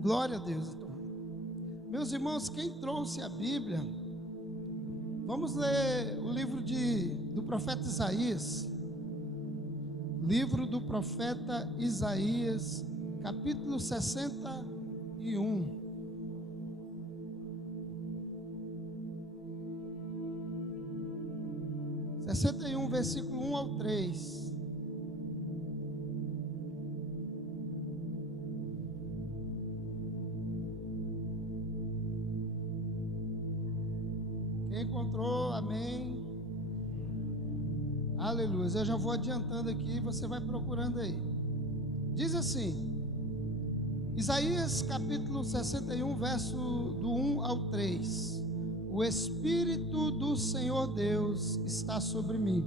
Glória a Deus. Meus irmãos, quem trouxe a Bíblia, vamos ler o livro do profeta Isaías. Livro do profeta Isaías, capítulo 61. Versículo 1 ao 3. Quem encontrou, amém. Aleluia. Eu já vou adiantando aqui, você vai procurando aí. Diz assim, Isaías capítulo 61, verso do 1 ao 3. O Espírito do Senhor Deus está sobre mim,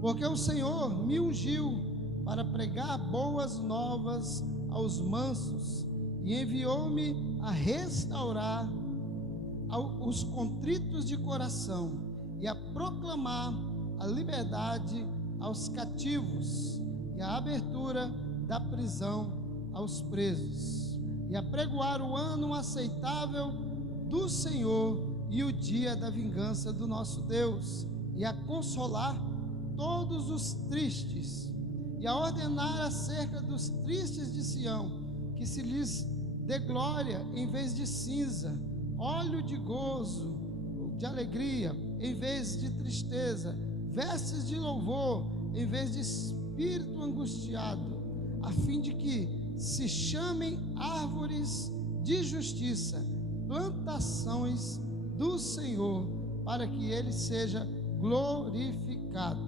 porque o Senhor me ungiu para pregar boas novas aos mansos e enviou-me a restaurar os contritos de coração e a proclamar a liberdade aos cativos e a abertura da prisão aos presos, e a pregoar o ano aceitável do Senhor e o dia da vingança do nosso Deus, e a consolar todos os tristes, e a ordenar acerca dos tristes de Sião, que se lhes dê glória em vez de cinza, óleo de gozo, de alegria em vez de tristeza, vestes de louvor em vez de espírito angustiado, a fim de que se chamem árvores de justiça, plantações do Senhor, para que ele seja glorificado.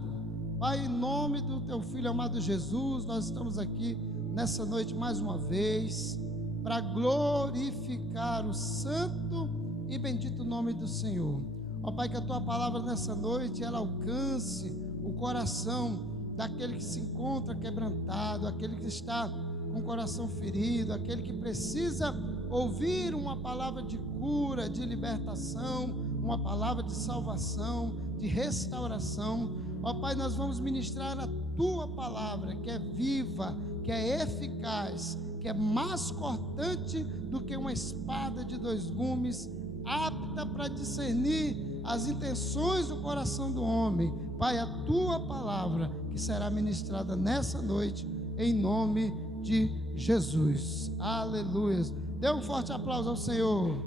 Pai, em nome do teu filho amado Jesus, nós estamos aqui nessa noite mais uma vez para glorificar o santo e bendito nome do Senhor. Ó Pai, que a tua palavra nessa noite ela alcance o coração daquele que se encontra quebrantado, aquele que está com o coração ferido, aquele que precisa ouvir uma palavra de cura, de libertação, uma palavra de salvação, de restauração. Ó Pai, nós vamos ministrar a tua palavra, que é viva, que é eficaz, que é mais cortante do que uma espada de dois gumes, apta para discernir as intenções do coração do homem. Pai, a tua palavra que será ministrada nessa noite, em nome de Jesus. Aleluia. Dê um forte aplauso ao Senhor.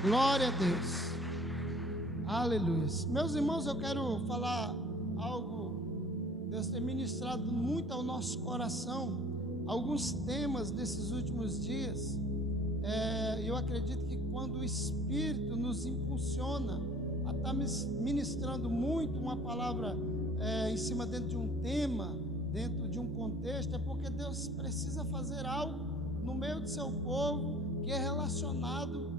Glória a Deus. Aleluia. Meus irmãos, eu quero falar algo. Deus tem ministrado muito ao nosso coração alguns temas desses últimos dias. Eu acredito que quando o Espírito nos impulsiona a estar ministrando muito uma palavra em cima dentro de um tema, dentro de um contexto, é porque Deus precisa fazer algo no meio do seu povo que é relacionado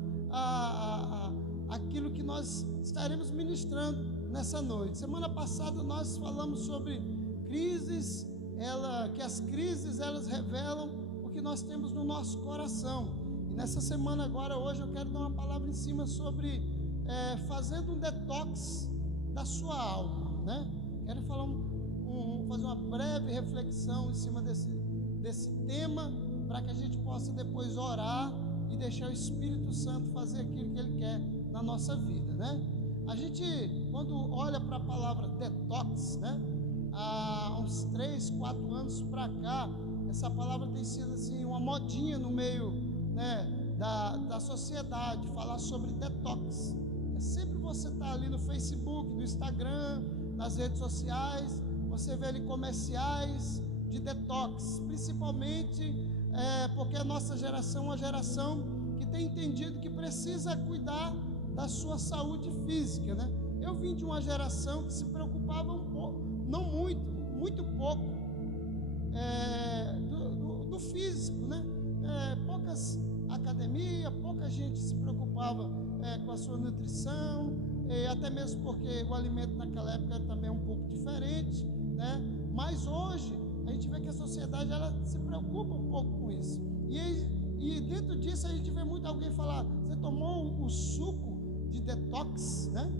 àquilo que nós estaremos ministrando nessa noite. Semana passada nós falamos sobre crises, que as crises elas revelam o que nós temos no nosso coração. E nessa semana agora, hoje, eu quero dar uma palavra em cima sobre fazendo um detox da sua alma, né? Quero falar fazer uma breve reflexão em cima desse tema, para que a gente possa depois orar e deixar o Espírito Santo fazer aquilo que Ele quer na nossa vida, né? A gente, quando olha para a palavra detox, né? Há uns 3, 4 anos para cá, essa palavra tem sido assim uma modinha no meio, né, da sociedade, falar sobre detox. Sempre você está ali no Facebook, no Instagram, nas redes sociais, você vê ali comerciais de detox, principalmente porque a nossa geração é uma geração que tem entendido que precisa cuidar da sua saúde física, né? Eu vim de uma geração que se preocupava um pouco, não muito pouco do físico, né? Poucas academia, pouca gente se preocupava com a sua nutrição, até mesmo porque o alimento naquela época também é um pouco diferente, né? Mas hoje a gente vê que a sociedade ela se preocupa um pouco com isso, e dentro disso a gente vê muito alguém falar: você tomou o suco de detox, né?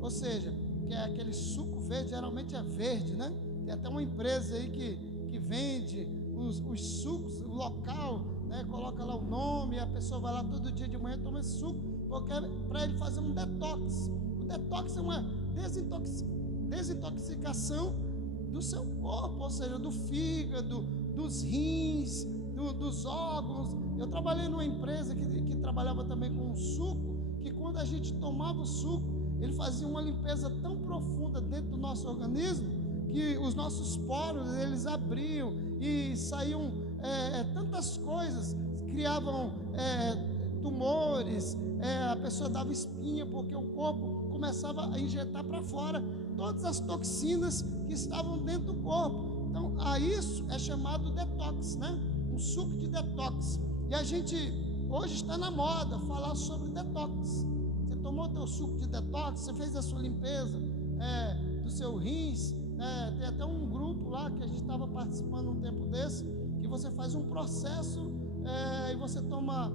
Ou seja, que é aquele suco verde, geralmente é verde, né? Tem até uma empresa aí que vende os sucos, o local, né? Coloca lá o nome, a pessoa vai lá todo dia de manhã, toma esse suco, porque é para ele fazer um detox. O detox é uma desintoxicação do seu corpo, ou seja, do fígado, dos rins, dos órgãos. Eu trabalhei numa empresa que trabalhava também com o suco, que quando a gente tomava o suco, ele fazia uma limpeza tão profunda dentro do nosso organismo, que os nossos poros, eles abriam e saíam tantas coisas, criavam tumores, a pessoa dava espinha, porque o corpo começava a injetar para fora todas as toxinas que estavam dentro do corpo. Então, isso é chamado detox, né? Um suco de detox. E a gente hoje está na moda falar sobre detox. Você tomou o teu suco de detox, você fez a sua limpeza do seu rins. Tem até um grupo lá que a gente estava participando um tempo desse, que você faz um processo e você toma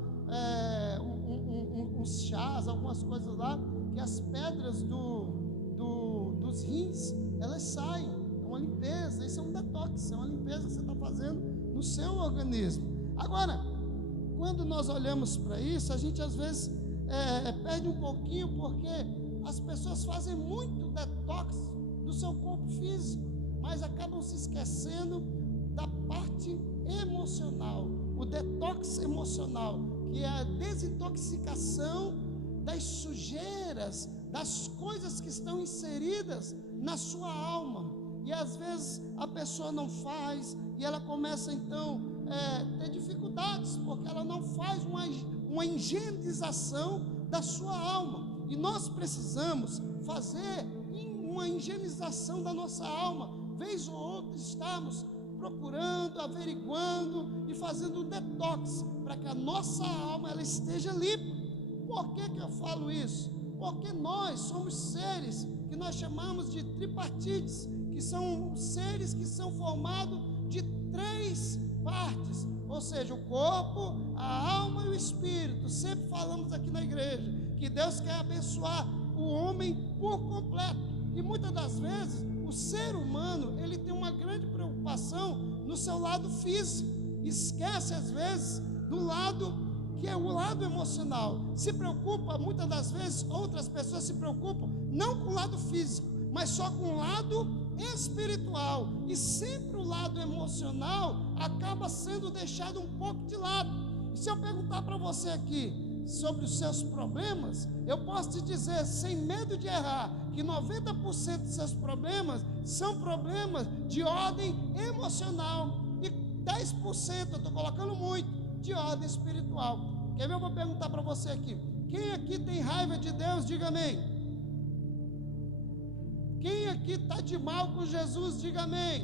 uns chás, algumas coisas lá, que as pedras dos rins, elas saem. É uma limpeza, isso é um detox, é uma limpeza que você está fazendo no seu organismo. Agora, quando nós olhamos para isso, a gente às vezes perde um pouquinho, porque as pessoas fazem muito detox do seu corpo físico, mas acabam se esquecendo da parte emocional, o detox emocional, que é a desintoxicação das sujeiras, das coisas que estão inseridas na sua alma. E às vezes a pessoa não faz, e ela começa então ter dificuldades, porque ela não faz uma higienização da sua alma. E nós precisamos fazer uma higienização da nossa alma. Vez ou outra estamos procurando, averiguando e fazendo um detox para que a nossa alma ela esteja limpa. Por que eu falo isso? Porque nós somos seres que nós chamamos de tripartites, que são seres que são formados de 3 partes, ou seja, o corpo, a alma e o espírito. Sempre falamos aqui na igreja que Deus quer abençoar o homem por completo, e muitas das vezes o ser humano ele tem uma grande preocupação no seu lado físico, esquece às vezes do lado que é o lado emocional, se preocupa muitas das vezes, outras pessoas se preocupam não com o lado físico, mas só com o lado espiritual, e sempre o lado emocional acaba sendo deixado um pouco de lado. E se eu perguntar para você aqui sobre os seus problemas, eu posso te dizer, sem medo de errar, que 90% dos seus problemas são problemas de ordem emocional, e 10%, eu estou colocando muito, de ordem espiritual. Quer ver? Eu vou perguntar para você aqui, quem aqui tem raiva de Deus? Diga amém. Quem aqui está de mal com Jesus? Diga amém.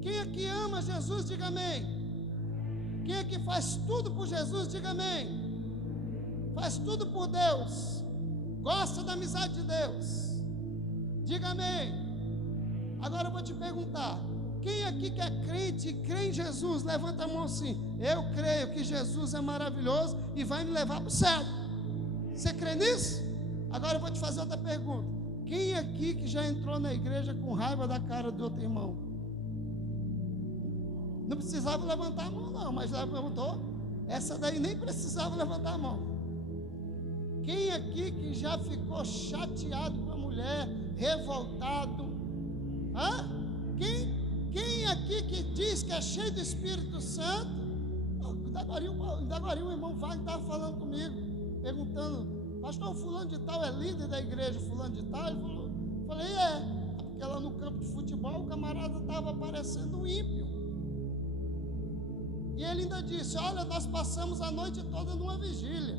Quem aqui ama Jesus? Diga amém. Quem aqui faz tudo por Jesus? Diga amém. Faz tudo por Deus, gosta da amizade de Deus? Diga amém. Agora eu vou te perguntar, quem aqui que é crente e crê em Jesus? Levanta a mão assim. Eu creio que Jesus é maravilhoso e vai me levar para o céu. Você crê nisso? Agora eu vou te fazer outra pergunta. Quem aqui que já entrou na igreja com raiva da cara do outro irmão? Não precisava levantar a mão não, mas levantou. Essa daí nem precisava levantar a mão. Quem aqui que já ficou chateado com a mulher, revoltado? Quem aqui que diz que é cheio do Espírito Santo? Ainda agora o irmão Wagner estava falando comigo, perguntando, pastor, fulano de tal é líder da igreja, fulano de tal? Ele falou, falei, porque lá no campo de futebol o camarada estava parecendo um ímpio. E ele ainda disse, olha, nós passamos a noite toda numa vigília.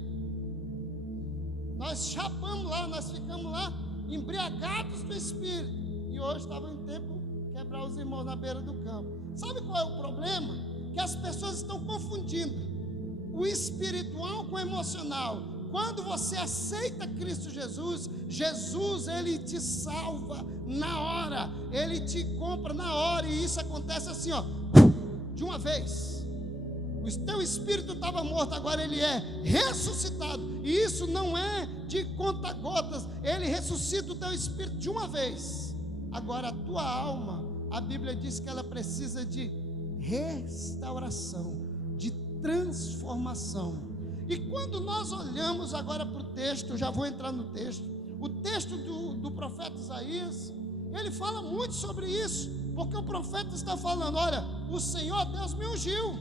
Nós chapamos lá, nós ficamos lá, embriagados do Espírito. E hoje estava em tempo de quebrar os irmãos na beira do campo. Sabe qual é o problema? Que as pessoas estão confundindo o espiritual com o emocional. Quando você aceita Cristo Jesus, Jesus ele te salva na hora, ele te compra na hora, e isso acontece assim, de uma vez. O teu espírito estava morto, agora ele é ressuscitado, e isso não é de conta-gotas, ele ressuscita o teu espírito de uma vez. Agora a tua alma, a Bíblia diz que ela precisa de restauração, de transformação. E quando nós olhamos agora para o texto, eu já vou entrar no texto, o texto do profeta Isaías, ele fala muito sobre isso, porque o profeta está falando: olha, o Senhor Deus me ungiu,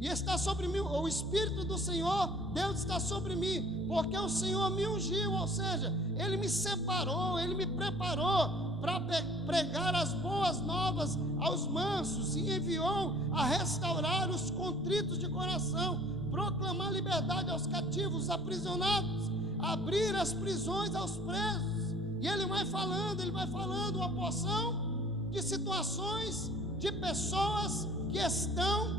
e está sobre mim, o Espírito do Senhor Deus está sobre mim, porque o Senhor me ungiu, ou seja, Ele me separou, Ele me preparou para pregar as boas novas aos mansos, e enviou a restaurar os contritos de coração, proclamar liberdade aos cativos, aprisionados, abrir as prisões aos presos. E ele vai falando uma porção de situações, de pessoas que estão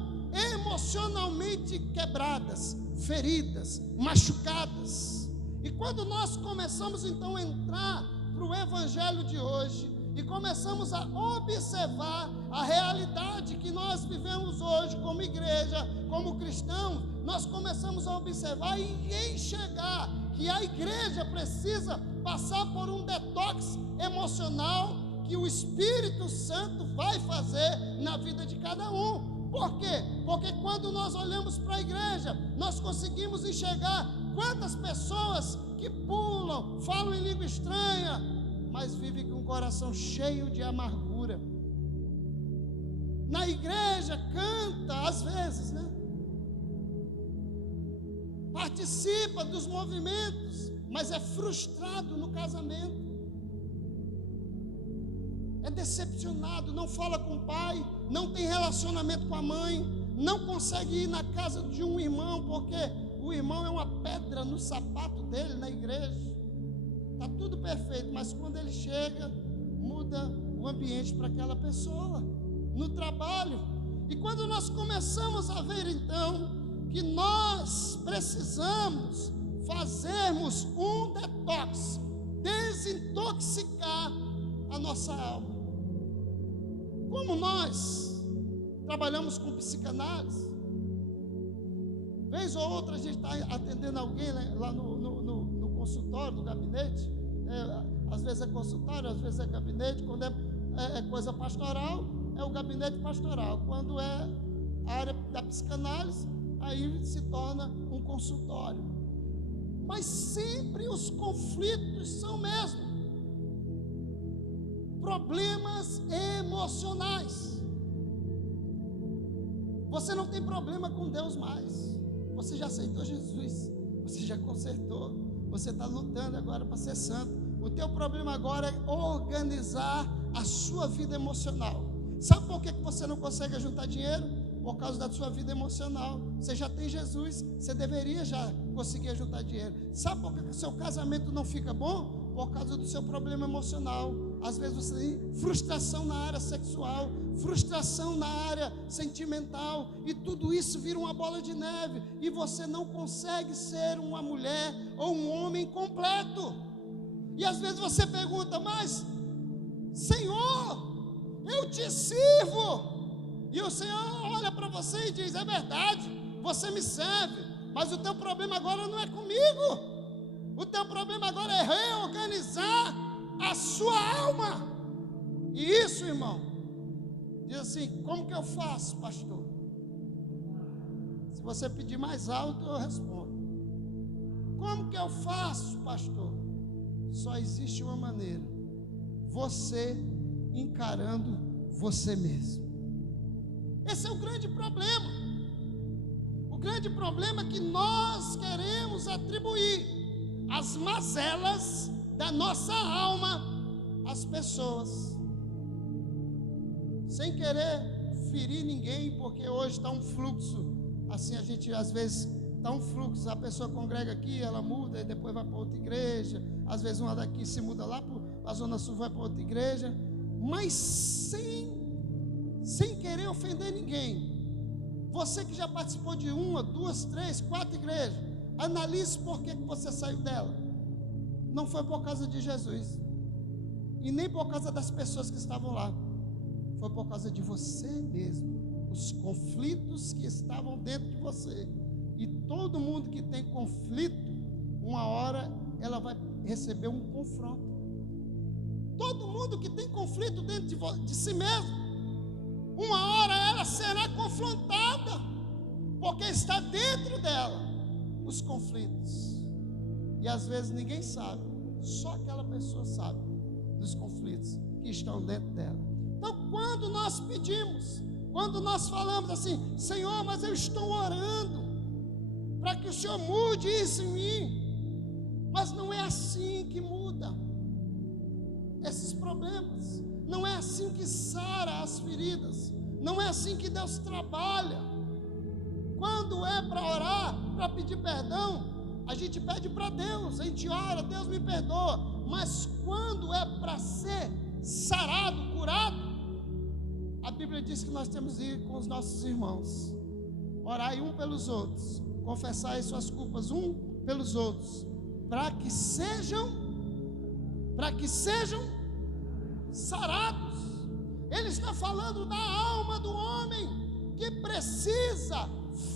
emocionalmente quebradas, feridas, machucadas. E quando nós começamos então a entrar para o evangelho de hoje e começamos a observar a realidade que nós vivemos hoje como igreja, como cristãos, nós começamos a observar e enxergar que a igreja precisa passar por um detox emocional que o Espírito Santo vai fazer na vida de cada um. Por quê? Porque quando nós olhamos para a igreja, nós conseguimos enxergar quantas pessoas que pulam, falam em língua estranha, mas vivem com o coração cheio de amargura. Na igreja canta às vezes, né? Participa dos movimentos, mas é frustrado no casamento, é decepcionado, não fala com o pai, não tem relacionamento com a mãe, não consegue ir na casa de um irmão, porque o irmão é uma pedra no sapato dele na igreja. Está tudo perfeito, mas quando ele chega, muda o ambiente para aquela pessoa, no trabalho. E quando nós começamos a ver então que nós precisamos fazermos um detox, desintoxicar a nossa alma. Como nós trabalhamos com psicanálise, vez ou outra a gente está atendendo alguém lá no consultório, no gabinete, às vezes é consultório, às vezes é gabinete. Quando é coisa pastoral, é o gabinete pastoral. Quando é a área da psicanálise, aí se torna um consultório. Mas sempre os conflitos são mesmo problemas emocionais. Você não tem problema com Deus mais. Você já aceitou Jesus, você já consertou, você está lutando agora para ser santo. O teu problema agora é organizar a sua vida emocional. Sabe por que você não consegue juntar dinheiro? Por causa da sua vida emocional. Você já tem Jesus, você deveria já conseguir juntar dinheiro. Sabe por que o seu casamento não fica bom? Por causa do seu problema emocional. Às vezes você tem frustração na área sexual, frustração na área sentimental, e tudo isso vira uma bola de neve, e você não consegue ser uma mulher ou um homem completo. E às vezes você pergunta: mas Senhor, eu te sirvo. E o Senhor olha para você e diz: é verdade, você me serve, mas o teu problema agora não é comigo. O teu problema agora é reorganizar a sua alma. E isso, irmão, diz assim: como que eu faço, pastor? Se você pedir mais alto, eu respondo. Como que eu faço, pastor? Só existe uma maneira: você encarando você mesmo. Esse é o grande problema. O grande problema é que nós queremos atribuir as mazelas da nossa alma às pessoas, sem querer ferir ninguém, porque hoje está um fluxo, assim, a gente às vezes está um fluxo, a pessoa congrega aqui, ela muda e depois vai para outra igreja, às vezes uma daqui se muda lá para a Zona Sul, vai para outra igreja, mas sem querer ofender ninguém. Você que já participou de 1, 2, 3, 4 igrejas, analise por que você saiu dela. Não foi por causa de Jesus, e nem por causa das pessoas que estavam lá, foi por causa de você mesmo, os conflitos que estavam dentro de você. E todo mundo que tem conflito, uma hora ela vai receber um confronto. Todo mundo que tem conflito dentro de si mesmo, uma hora ela será confrontada, porque está dentro dela os conflitos. E às vezes ninguém sabe, só aquela pessoa sabe dos conflitos que estão dentro dela. Então, quando nós pedimos, quando nós falamos assim: Senhor, mas eu estou orando para que o Senhor mude isso em mim, mas não é assim que muda esses problemas, não é assim que sara as feridas, não é assim que Deus trabalha. Quando é para orar, para pedir perdão, a gente pede para Deus, a gente ora, Deus me perdoa. Mas quando é para ser sarado, curado, a Bíblia diz que nós temos que ir com os nossos irmãos, orar um pelos outros, confessar as suas culpas um pelos outros, para que sejam sarados. Ele está falando da alma do homem, que precisa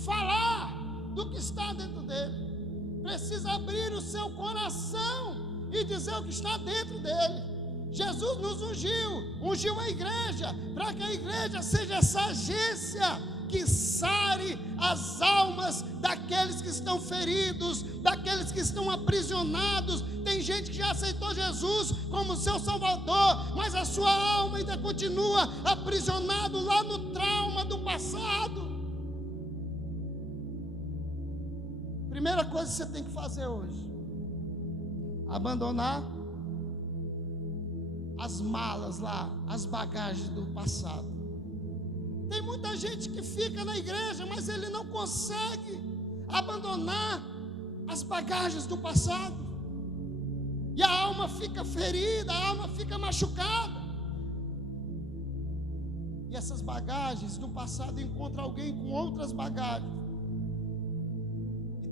falar do que está dentro dele, precisa abrir o seu coração e dizer o que está dentro dele. Jesus nos ungiu a igreja, para que a igreja seja essa agência que sare as almas daqueles que estão feridos, daqueles que estão aprisionados. Tem gente que já aceitou Jesus como seu Salvador, mas a sua alma ainda continua aprisionado lá no trauma do passado. Primeira coisa que você tem que fazer hoje: abandonar as malas lá, as bagagens do passado. Tem muita gente que fica na igreja, mas ele não consegue abandonar as bagagens do passado, e a alma fica ferida, a alma fica machucada. E essas bagagens do passado encontram alguém com outras bagagens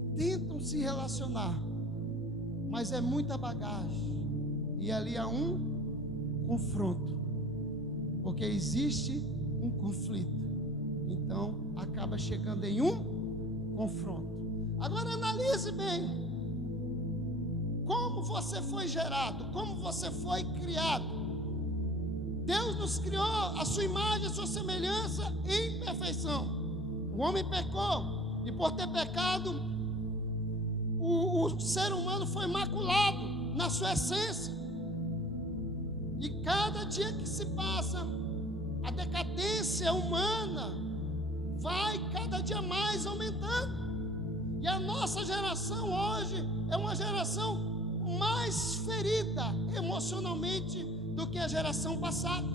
e tentam se relacionar, mas é muita bagagem, e ali há um confronto, porque existe um conflito, então acaba chegando em um confronto. Agora analise bem como você foi gerado, como você foi criado. Deus nos criou a sua imagem, a sua semelhança em perfeição. O homem pecou, e por ter pecado, o ser humano foi maculado na sua essência. E cada dia que se passa, a decadência humana vai cada dia mais aumentando. E a nossa geração hoje é uma geração mais ferida emocionalmente do que a geração passada.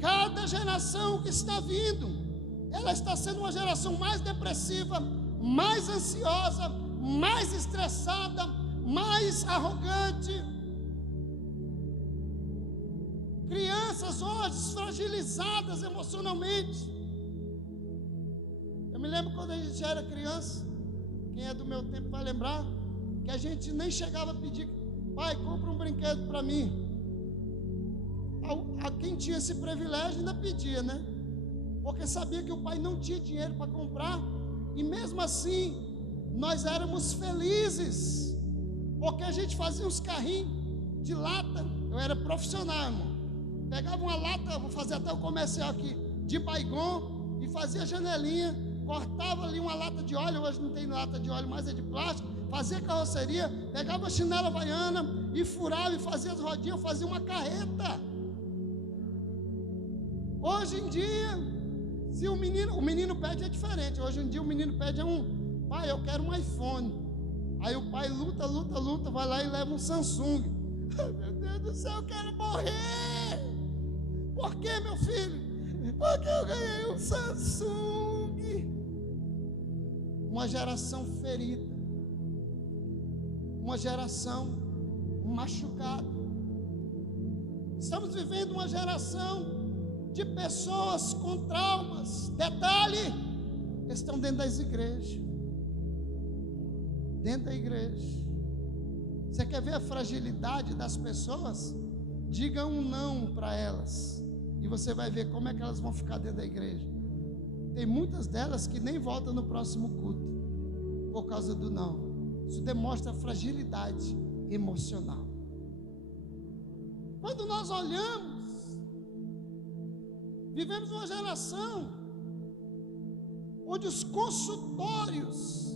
Cada geração que está vindo, ela está sendo uma geração mais depressiva, mais ansiosa, mais estressada, mais arrogante. Crianças hoje fragilizadas emocionalmente. Eu me lembro quando a gente era criança, quem é do meu tempo vai lembrar, que a gente nem chegava a pedir: pai, compra um brinquedo para mim. A quem tinha esse privilégio ainda pedia, né? Porque sabia que o pai não tinha dinheiro para comprar, e mesmo assim nós éramos felizes, porque a gente fazia uns carrinhos de lata. Eu era profissional, irmão. Pegava uma lata, vou fazer até o comercial aqui, de Baygon, e fazia janelinha, cortava ali uma lata de óleo. Hoje não tem lata de óleo, mas é de plástico. Fazia carroceria, pegava a chinela havaiana e furava e fazia as rodinhas, fazia uma carreta. Hoje em dia, se o menino pede é diferente. Hoje em dia o menino pede pai, eu quero um iPhone. Aí o pai luta, vai lá e leva um Samsung. Meu Deus do céu, eu quero morrer. Por que, meu filho? Porque eu ganhei um Samsung. Uma geração ferida, uma geração machucada. Estamos vivendo uma geração de pessoas com traumas. Detalhe, estão dentro das igrejas. Dentro da igreja. Você quer ver a fragilidade das pessoas? Diga um não para elas, e você vai ver como é que elas vão ficar dentro da igreja. Tem muitas delas que nem voltam no próximo culto por causa do não. Isso demonstra fragilidade emocional. Quando nós olhamos, vivemos uma geração onde os consultórios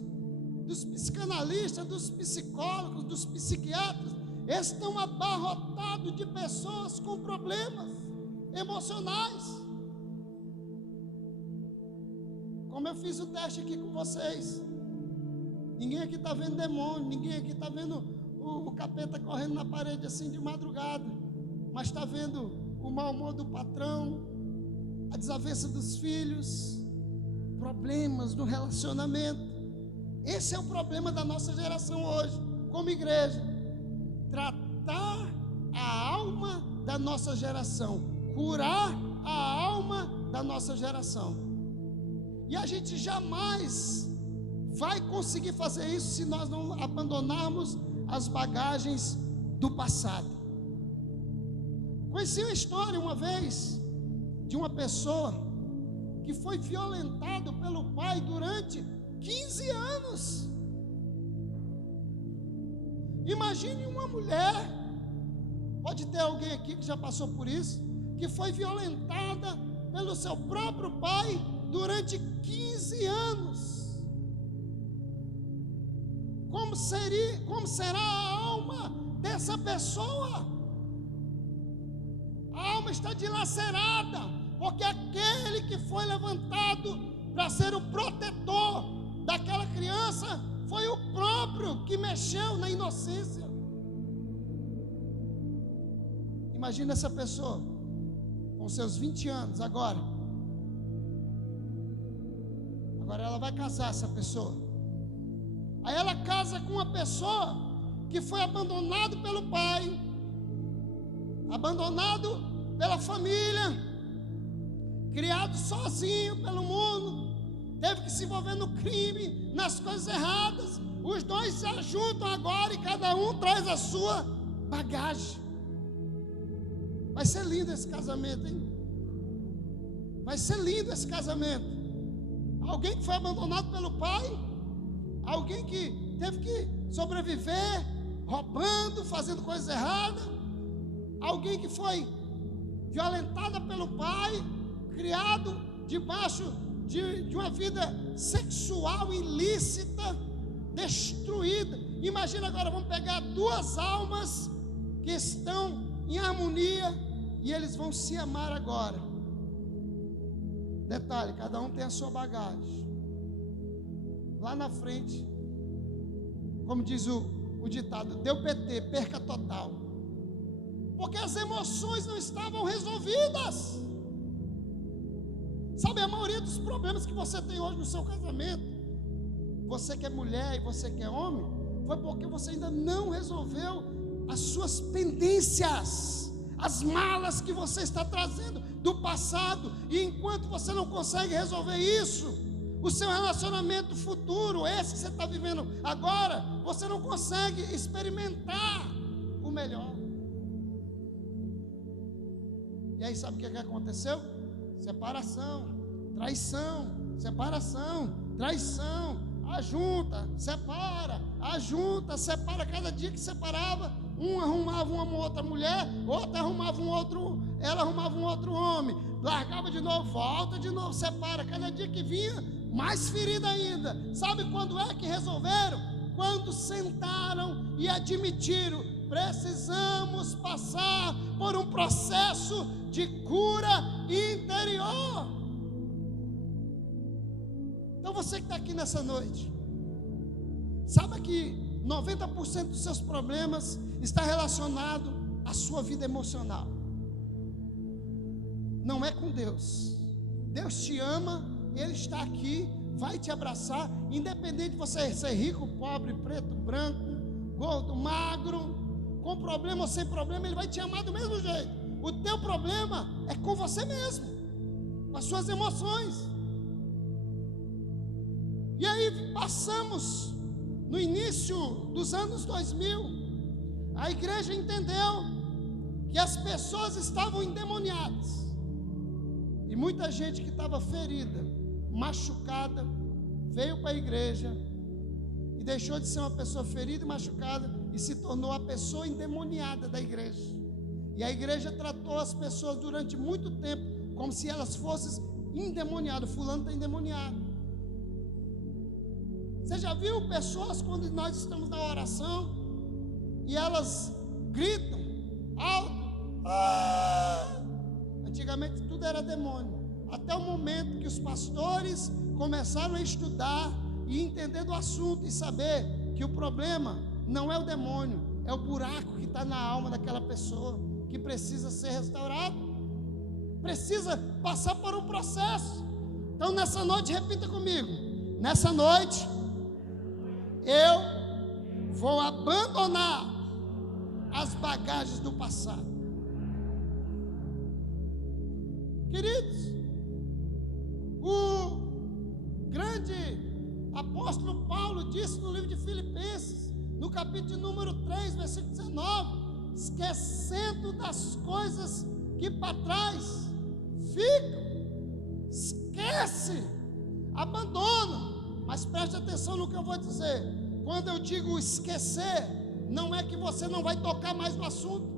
dos psicanalistas, dos psicólogos, dos psiquiatras estão abarrotados de pessoas com problemas emocionais. Como eu fiz o teste aqui com vocês, ninguém aqui está vendo demônio, ninguém aqui está vendo o capeta correndo na parede assim de madrugada, mas está vendo o mau humor do patrão, a desavença dos filhos, problemas no relacionamento. Esse é o problema da nossa geração hoje, como igreja. Tratar a alma da nossa geração, curar a alma da nossa geração. E a gente jamais vai conseguir fazer isso se nós não abandonarmos as bagagens do passado. Conheci uma história uma vez de uma pessoa que foi violentado pelo pai durante 15 anos. Imagine uma mulher, pode ter alguém aqui que já passou por isso, que foi violentada pelo seu próprio pai durante 15 anos. Como será a alma dessa pessoa? A alma está dilacerada, porque aquele que foi levantado para ser o protetor daquela criança foi o próprio que mexeu na inocência. Imagina essa pessoa com seus 20 anos agora ela vai casar, essa pessoa. Aí ela casa com uma pessoa que foi abandonado pelo pai, abandonado pela família, criado sozinho pelo mundo, teve que se envolver no crime, nas coisas erradas. Os dois se ajuntam agora e cada um traz a sua bagagem. Vai ser lindo esse casamento, hein? Vai ser lindo esse casamento. Alguém que foi abandonado pelo pai, alguém que teve que sobreviver roubando, fazendo coisas erradas, alguém que foi violentada pelo pai, criado debaixo de uma vida sexual ilícita, destruída. Imagina agora, vamos pegar duas almas que estão em harmonia e eles vão se amar agora. Detalhe, cada um tem a sua bagagem. Lá na frente, como diz o ditado, deu PT, perca total. Porque as emoções não estavam resolvidas. Sabe, a maioria dos problemas que você tem hoje no seu casamento, você que é mulher e você que é homem, foi porque você ainda não resolveu as suas pendências, as malas que você está trazendo do passado. E enquanto você não consegue resolver isso, o seu relacionamento futuro, esse que você está vivendo agora, você não consegue experimentar o melhor. E aí sabe o que aconteceu? Separação, traição, separação, traição, ajunta, separa. Cada dia que separava, um arrumava uma outra mulher, outra arrumava ela arrumava um outro homem, largava de novo, volta de novo, separa. Cada dia que vinha, mais ferida ainda. Sabe quando é que resolveram? Quando sentaram e admitiram: precisamos passar por um processo de cura interior. Então você que está aqui nessa noite, sabe que 90% dos seus problemas está relacionado à sua vida emocional. Não é com Deus. Deus te ama, Ele está aqui, vai te abraçar, independente de você ser rico, pobre, preto, branco, gordo, magro, com problema ou sem problema, Ele vai te amar do mesmo jeito. O teu problema é com você mesmo, com as suas emoções. E aí passamos no início dos anos 2000, a igreja entendeu que as pessoas estavam endemoniadas. E muita gente que estava ferida, machucada, veio para a igreja e deixou de ser uma pessoa ferida e machucada e se tornou a pessoa endemoniada da igreja. E a igreja tratou as pessoas durante muito tempo como se elas fossem endemoniadas. Fulano está endemoniado. Você já viu pessoas quando nós estamos na oração e elas gritam alto? Antigamente tudo era demônio. Até o momento que os pastores começaram a estudar e entender do assunto e saber que o problema não é o demônio, é o buraco que está na alma daquela pessoa, que precisa ser restaurado, precisa passar por um processo. Então nessa noite, repita comigo: nessa noite eu vou abandonar as bagagens do passado. Queridos, o grande apóstolo Paulo disse no livro de Filipenses, no capítulo número 3, versículo 19: esquecendo das coisas que para trás ficam, esquece, abandona. Mas preste atenção no que eu vou dizer. Quando eu digo esquecer, não é que você não vai tocar mais no assunto.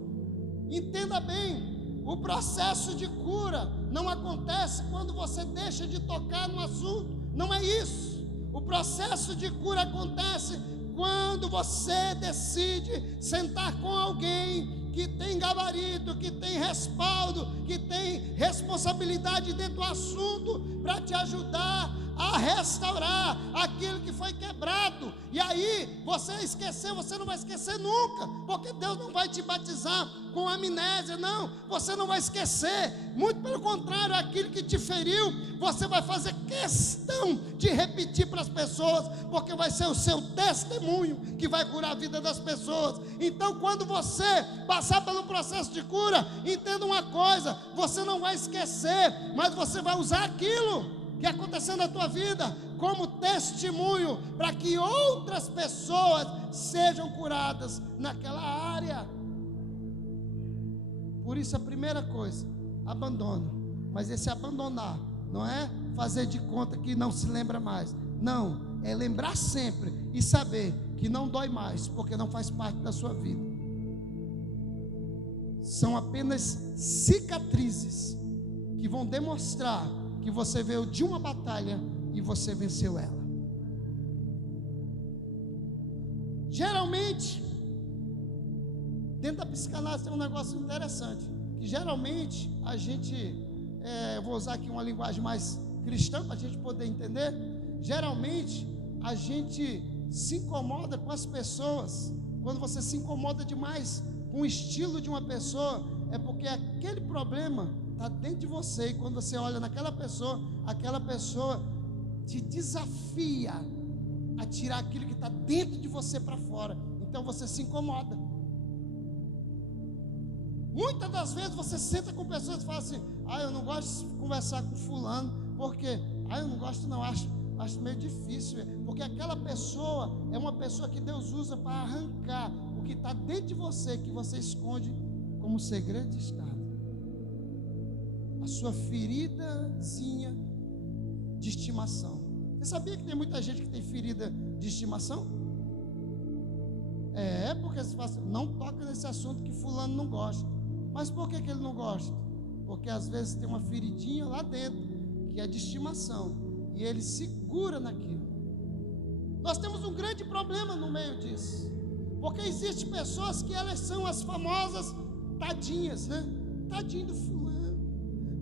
Entenda bem, o processo de cura não acontece quando você deixa de tocar no assunto. Não é isso. O processo de cura acontece quando você decide sentar com alguém que tem gabarito, que tem respaldo, que tem responsabilidade dentro do assunto, para te ajudar a restaurar aquilo que foi quebrado. E aí, você esqueceu, você não vai esquecer nunca, porque Deus não vai te batizar com amnésia, não, você não vai esquecer, muito pelo contrário, aquilo que te feriu, você vai fazer questão de repetir para as pessoas, porque vai ser o seu testemunho que vai curar a vida das pessoas. Então, quando você passar pelo processo de cura, entenda uma coisa: você não vai esquecer, mas você vai usar aquilo que aconteceu na tua vida como testemunho para que outras pessoas sejam curadas naquela área. Por isso, a primeira coisa, abandona. Mas esse abandonar não é fazer de conta que não se lembra mais. Não, é lembrar sempre e saber que não dói mais, porque não faz parte da sua vida. São apenas cicatrizes que vão demonstrar que você veio de uma batalha e você venceu ela. Geralmente, dentro da psicanálise tem um negócio interessante, que geralmente a gente, eu vou usar aqui uma linguagem mais cristã para a gente poder entender. Geralmente a gente se incomoda com as pessoas. Quando você se incomoda demais com o estilo de uma pessoa, é porque aquele problema está dentro de você, e quando você olha naquela pessoa, aquela pessoa te desafia a tirar aquilo que está dentro de você para fora. Então você se incomoda. Muitas das vezes você senta com pessoas e fala assim: eu não gosto de conversar com fulano, porque eu não gosto não, acho meio difícil, porque aquela pessoa é uma pessoa que Deus usa para arrancar o que está dentro de você, que você esconde como segredo de estado. A sua feridazinha de estimação. Você sabia que tem muita gente que tem ferida de estimação? Porque você fala assim: não toca nesse assunto que fulano não gosta. Mas por que ele não gosta? Porque às vezes tem uma feridinha lá dentro, que é de estimação, e ele segura naquilo. Nós temos um grande problema no meio disso, porque existem pessoas que elas são as famosas tadinhas, né? Tadinho do fulano,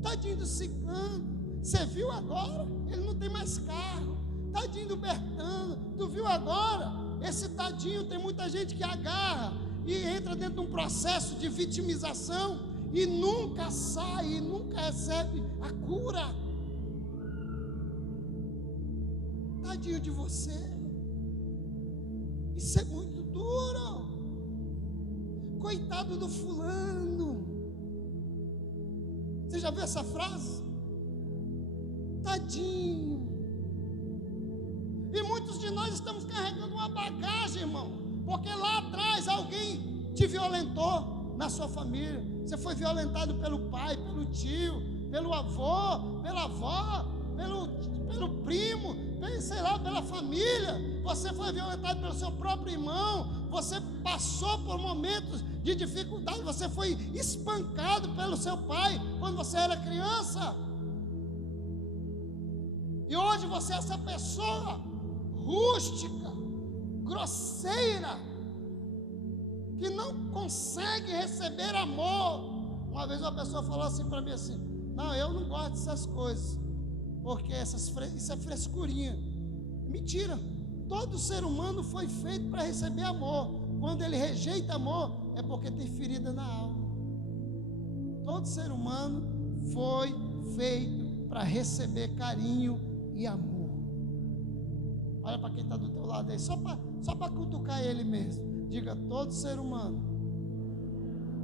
tadinho do ciclano. Você viu agora? Ele não tem mais carro. Tadinho do Bertano, tu viu agora? Esse tadinho, tem muita gente que agarra e entra dentro de um processo de vitimização e nunca sai, e nunca recebe a cura. Tadinho de você. Isso é muito duro. Coitado do fulano. Você já viu essa frase? Tadinho. E muitos de nós estamos carregando uma bagagem, irmão, porque lá atrás alguém te violentou na sua família. Você foi violentado pelo pai, pelo tio, pelo avô, pela avó, pelo primo, sei lá, pela família. Você foi violentado pelo seu próprio irmão. Você passou por momentos de dificuldade, você foi espancado pelo seu pai quando você era criança. E hoje você é essa pessoa rústica, grosseira, que não consegue receber amor. Uma vez uma pessoa falou assim para mim assim: não, eu não gosto dessas coisas, porque isso é frescurinha. Mentira. Todo ser humano foi feito para receber amor. Quando ele rejeita amor, é porque tem ferida na alma. Todo ser humano foi feito para receber carinho e amor. Olha para quem está do teu lado aí, só para cutucar ele mesmo. Diga: todo ser humano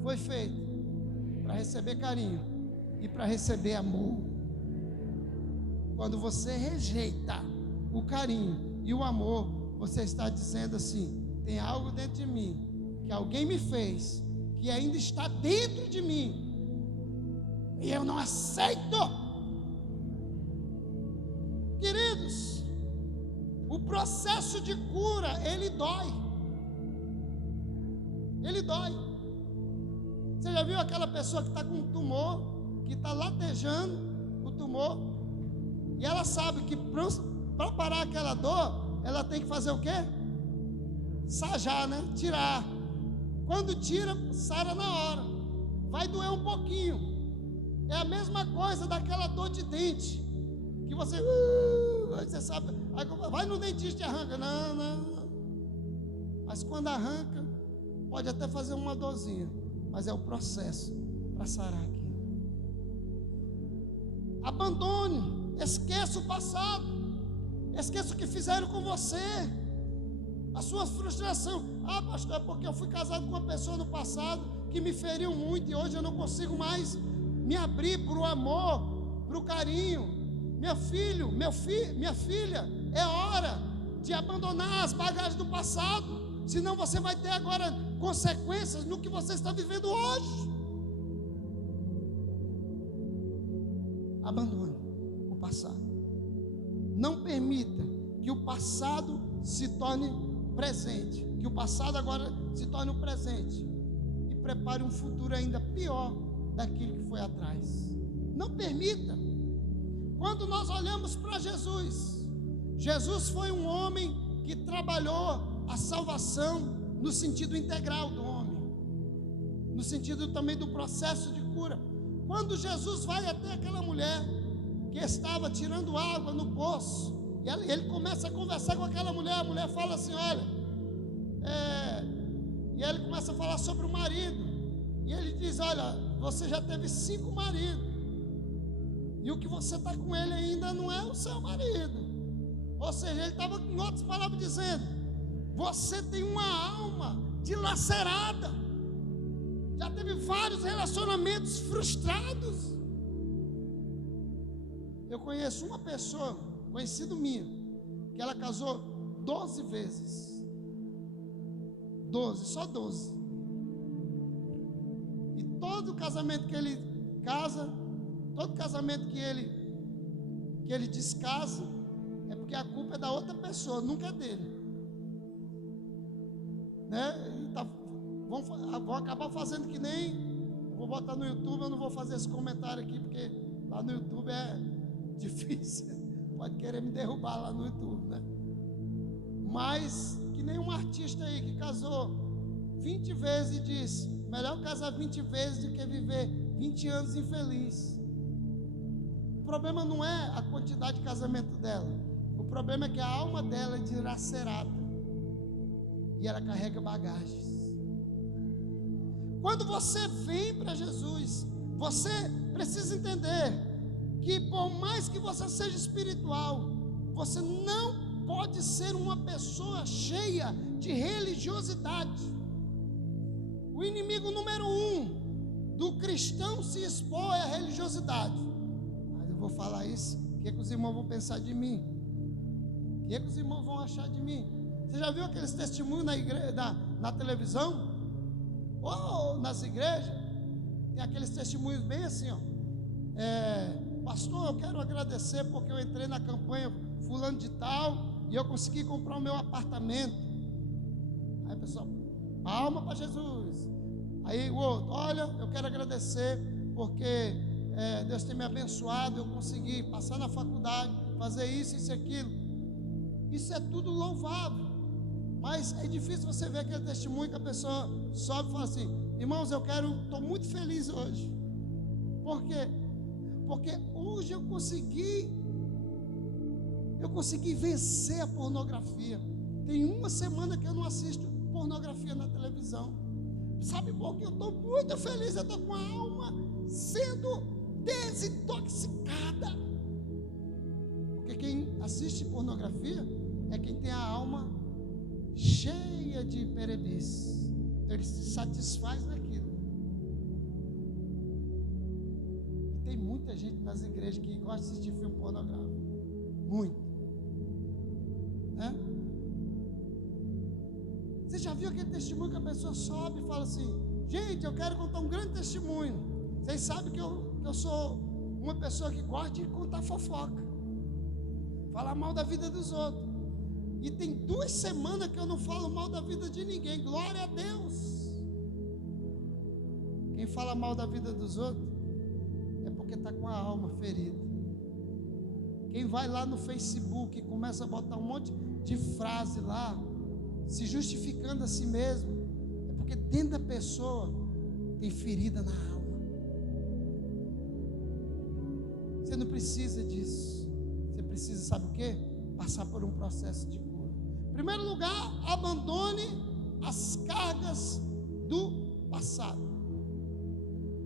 foi feito para receber carinho e para receber amor. Quando você rejeita o carinho e o amor, você está dizendo assim: tem algo dentro de mim que alguém me fez, que ainda está dentro de mim, e eu não aceito. Queridos, o processo de cura, ele dói. Ele dói. Você já viu aquela pessoa que está com um tumor, que está latejando o tumor, e ela sabe que para parar aquela dor, ela tem que fazer o quê? Sajar, né? Tirar. Quando tira, sara na hora. Vai doer um pouquinho. É a mesma coisa daquela dor de dente, que você sabe, vai no dentista e arranca. Não. Mas quando arranca, pode até fazer uma dorzinha, mas é o processo para sarar aqui. Abandone, esqueça o passado, esqueça o que fizeram com você, a sua frustração. Ah, pastor, é porque eu fui casado com uma pessoa no passado que me feriu muito e hoje eu não consigo mais me abrir para o amor, para o carinho. Minha filha, é hora de abandonar as bagagens do passado, senão você vai ter agora consequências no que você está vivendo hoje. Abandone o passado. Não permita que o passado se torne presente, que o passado agora se torne um presente, e prepare um futuro ainda pior daquilo que foi atrás. Não permita. Quando nós olhamos para Jesus, Jesus foi um homem que trabalhou a salvação no sentido integral do homem, no sentido também do processo de cura. Quando Jesus vai até aquela mulher que estava tirando água no poço, e ele começa a conversar com aquela mulher, a mulher fala assim: olha, e aí ele começa a falar sobre o marido, e ele diz: olha, você já teve 5 maridos, e o que você está com ele ainda não é o seu marido. Ou seja, ele estava, em outras palavras, dizendo: você tem uma alma dilacerada, já teve vários relacionamentos frustrados. Eu conheço uma pessoa, conhecido minha, que ela casou 12 vezes. 12, só 12. E todo casamento que ele casa, todo casamento que ele descasa, é porque a culpa é da outra pessoa, nunca é dele. Né? Vão acabar fazendo que nem... Eu vou botar no YouTube, eu não vou fazer esse comentário aqui, porque lá no YouTube é difícil. Pode querer me derrubar lá no YouTube, né? Mas que nem um artista aí que casou 20 vezes e diz: melhor casar 20 vezes do que viver 20 anos infeliz. O problema não é a quantidade de casamento dela. O problema é que a alma dela é dilacerada e ela carrega bagagens. Quando você vem para Jesus, você precisa entender que por mais que você seja espiritual, você não pode ser uma pessoa cheia de religiosidade. O inimigo número 1 do cristão se expor é a religiosidade. Mas eu vou falar isso, o que os irmãos vão pensar de mim? O que os irmãos vão achar de mim? Você já viu aqueles testemunhos na televisão? Ou nas igrejas? Tem aqueles testemunhos bem assim, ó. Pastor, eu quero agradecer porque eu entrei na campanha fulano de tal e eu consegui comprar o meu apartamento. Aí pessoal, palma para Jesus. Aí o outro, olha, eu quero agradecer porque Deus tem me abençoado, eu consegui passar na faculdade, fazer isso e aquilo. Isso é tudo louvável, mas é difícil você ver aquele testemunho que a pessoa sobe e fala assim: irmãos, estou muito feliz hoje. Por quê? Porque hoje eu consegui vencer a pornografia. Tem uma semana que eu não assisto pornografia na televisão. Sabe por quê? Eu estou muito feliz, eu estou com a alma sendo desintoxicada. Porque quem assiste pornografia é quem tem a alma cheia de perebice. Então ele se satisfaz naquilo. E tem muita gente nas igrejas que gosta de assistir filme pornográfico. Muito. Né? Você já viu aquele testemunho que a pessoa sobe e fala assim: gente, eu quero contar um grande testemunho. Vocês sabem que eu sou uma pessoa que gosta de contar fofoca, falar mal da vida dos outros. E tem 2 semanas que eu não falo mal da vida de ninguém. Glória a Deus. Quem fala mal da vida dos outros é porque está com a alma ferida. Quem vai lá no Facebook e começa a botar um monte de frase lá, se justificando a si mesmo, é porque dentro da pessoa tem ferida na alma. Você não precisa disso. Você precisa, sabe o quê? Passar por um processo de cura. Em primeiro lugar, abandone as cargas do passado.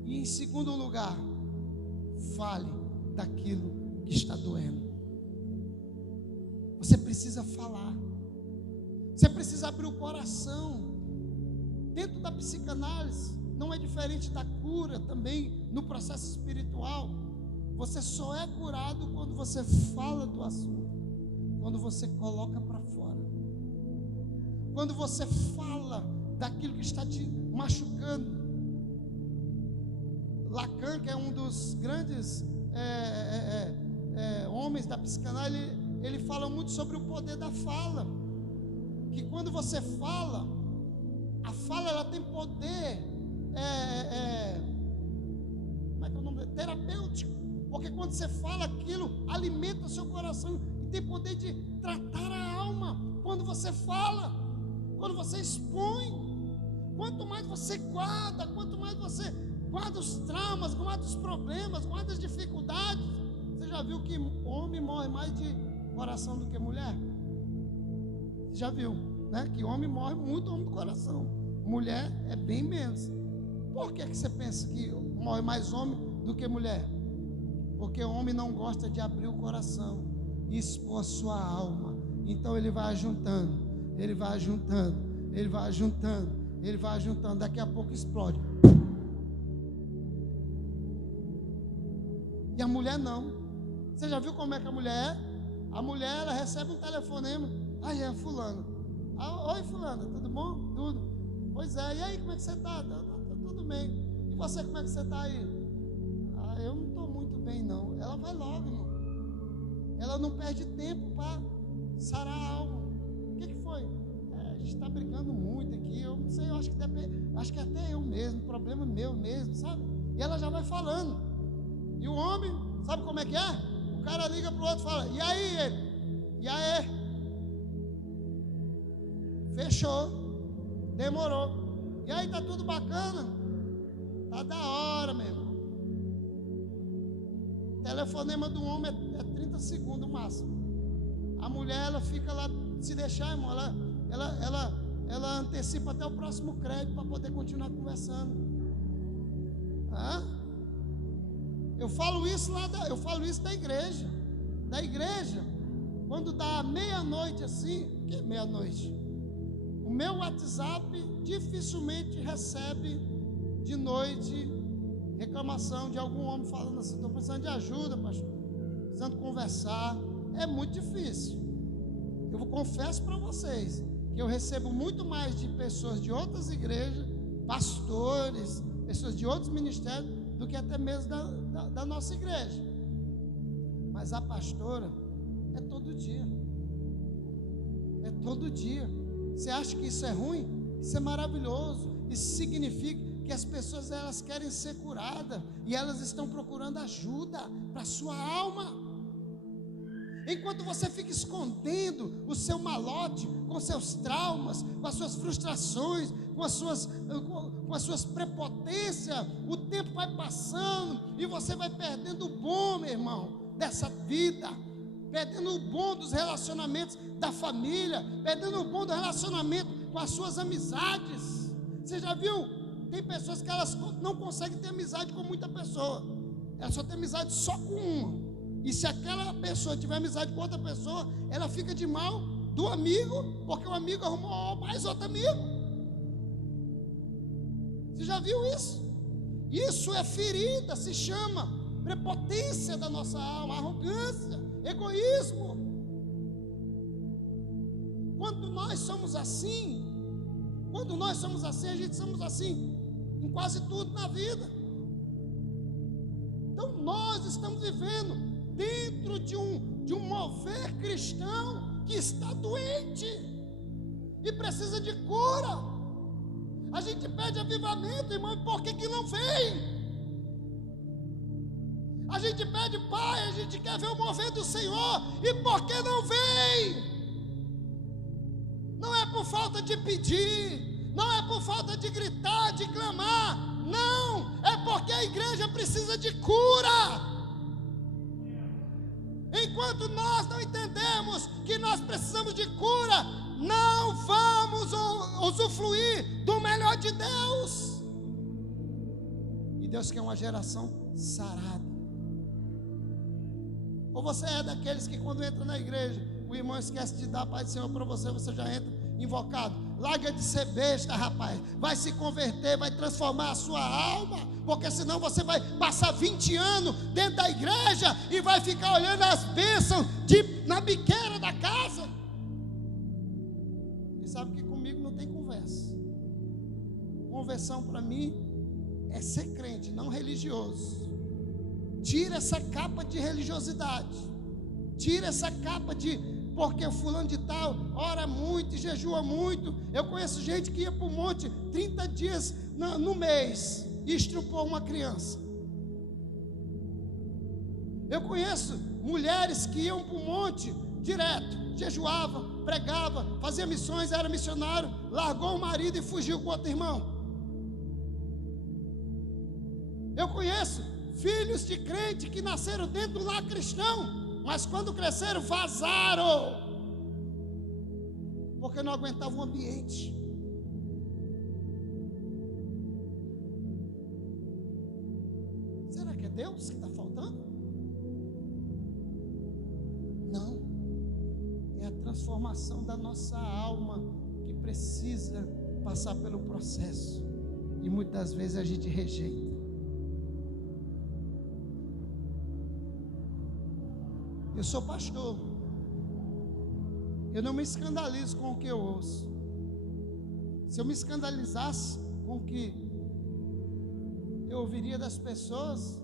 E em segundo lugar, fale daquilo que está doendo. Você precisa falar. Você precisa abrir o coração. Dentro da psicanálise, não é diferente da cura também no processo espiritual. Você só é curado quando você fala do assunto, quando você coloca para fora, quando você fala daquilo que está te machucando. Lacan, que é um dos grandes homens da psicanálise, ele fala muito sobre o poder da fala. Que quando você fala, a fala ela tem poder como é que é o nome? Terapêutico. Porque quando você fala aquilo, alimenta o seu coração e tem poder de tratar a alma. Quando você fala, quando você expõe, quanto mais você guarda, quanto mais você guarda os traumas, guarda os problemas, guarda as dificuldades. Você já viu que homem morre mais de coração do que mulher? Você já viu, né? Que homem morre muito homem do coração, mulher é bem menos. Por que você pensa que morre mais homem do que mulher? Porque o homem não gosta de abrir o coração e expor a sua alma. Então ele vai juntando, ele vai juntando, ele vai juntando, ele vai juntando. Daqui a pouco explode. E a mulher não. Você já viu como é que a mulher é? A mulher, ela recebe um telefonema. Aí é fulano. Oi fulano, tudo bom? Tudo. Pois é, e aí como é que você está? Tá tudo bem. E você, como é que você está aí? Eu não estou muito bem não. Ela vai logo, irmão. Ela não perde tempo para sarar a alma. O que foi? A gente está brigando muito aqui. Eu não sei, eu acho que até eu mesmo, problema meu mesmo, sabe? E ela já vai falando. E o homem, sabe como é que é? O cara liga para o outro e fala: e aí ele? E aí? Fechou. Demorou. E aí, tá tudo bacana? Tá da hora, meu irmão. O telefonema do homem é 30 segundos no máximo. A mulher, ela fica lá, se deixar, irmão, ela antecipa até o próximo crédito para poder continuar conversando. Eu falo isso da igreja. Da igreja, quando dá meia-noite assim, que é meia-noite? O meu WhatsApp dificilmente recebe de noite reclamação de algum homem falando assim: estou precisando de ajuda, pastor, precisando conversar. É muito difícil. Eu confesso para vocês que eu recebo muito mais de pessoas de outras igrejas, pastores, pessoas de outros ministérios, do que até mesmo da nossa igreja. Mas a pastora é todo dia. É todo dia. Você acha que isso é ruim? Isso é maravilhoso. Isso significa que as pessoas elas querem ser curadas e elas estão procurando ajuda para a sua alma. Enquanto você fica escondendo o seu malote, com seus traumas, com as suas frustrações, com as suas prepotências, o tempo vai passando e você vai perdendo o bom, meu irmão, dessa vida, perdendo o bom dos relacionamentos da família, perdendo o bom do relacionamento com as suas amizades. Você já viu? Tem pessoas que elas não conseguem ter amizade com muita pessoa, elas só têm amizade só com uma. E se aquela pessoa tiver amizade com outra pessoa, ela fica de mal do amigo, porque o amigo arrumou mais outro amigo. Você já viu isso? Isso é ferida, se chama prepotência da nossa alma, arrogância, egoísmo. Quando nós somos assim, a gente somos assim em quase tudo na vida. Então nós estamos vivendo dentro de um mover cristão que está doente e precisa de cura. A gente pede avivamento, irmão, e por que não vem? A gente pede, Pai, a gente quer ver o mover do Senhor, e por que não vem? Não é por falta de pedir, não é por falta de gritar, de clamar, não, é porque a igreja precisa de cura. Enquanto nós não entendemos que nós precisamos de cura, não vamos usufruir do melhor de Deus. E Deus quer uma geração sarada. Ou você é daqueles que quando entra na igreja, o irmão esquece de dar a paz do Senhor para você, você já entra invocado. Larga de ser besta, rapaz. Vai se converter, vai transformar a sua alma, porque senão você vai passar 20 anos dentro da igreja e vai ficar olhando as bênçãos na biqueira da casa. E sabe que comigo não tem conversa. Conversão para mim é ser crente, não religioso. Tira essa capa de religiosidade. Tira essa capa de porque o fulano de tal ora muito e jejua muito. Eu conheço gente que ia para o monte 30 dias no mês e estrupou uma criança. Eu conheço mulheres que iam para o monte direto, jejuavam, pregavam, fazia missões, era missionário, largou o marido e fugiu com outro irmão. Eu conheço filhos de crente que nasceram dentro do lar cristão, mas quando cresceram, vazaram, porque não aguentavam o ambiente. Será que é Deus que está faltando? Não, é a transformação da nossa alma que precisa passar pelo processo, e muitas vezes a gente rejeita. Eu sou pastor, eu não me escandalizo com o que eu ouço. Se eu me escandalizasse com o que eu ouviria das pessoas,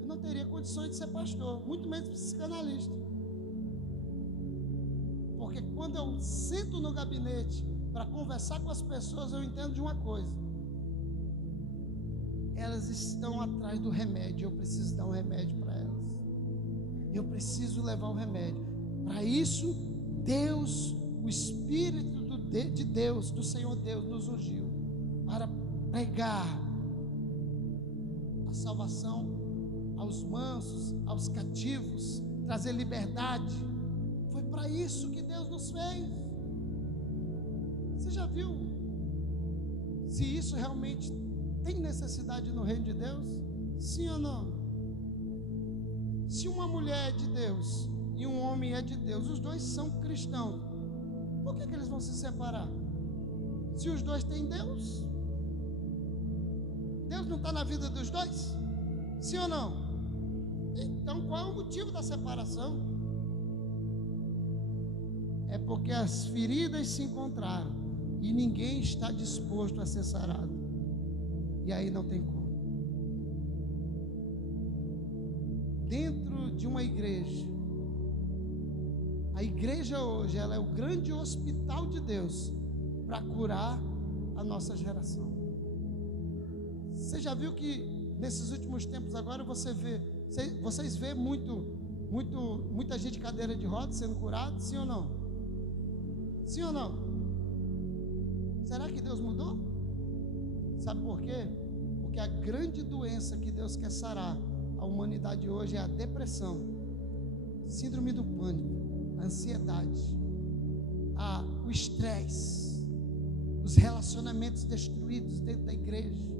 eu não teria condições de ser pastor, muito menos psicanalista. Porque quando eu sento no gabinete para conversar com as pessoas, eu entendo de uma coisa: elas estão atrás do remédio, eu preciso dar um remédio para elas. Eu preciso levar o remédio. Para isso, Deus, o Espírito de Deus, do Senhor Deus, nos ungiu para pregar a salvação aos mansos, aos cativos, trazer liberdade. Foi para isso que Deus nos fez. Você já viu se isso realmente tem necessidade no reino de Deus? Sim ou não? Se uma mulher é de Deus e um homem é de Deus, os dois são cristãos, por que eles vão se separar? Se os dois têm Deus, Deus não está na vida dos dois? Sim ou não? Então qual é o motivo da separação? É porque as feridas se encontraram e ninguém está disposto a ser sarado, e aí não tem como. Dentro de uma igreja, a igreja hoje, ela é o grande hospital de Deus para curar a nossa geração. Você já viu que nesses últimos tempos agora vocês vê muita gente de cadeira de rodas sendo curada, sim ou não? Sim ou não? Será que Deus mudou? Sabe por quê? Porque a grande doença que Deus quer sarar a humanidade hoje é a depressão, síndrome do pânico, a ansiedade, o estresse, os relacionamentos destruídos dentro da igreja,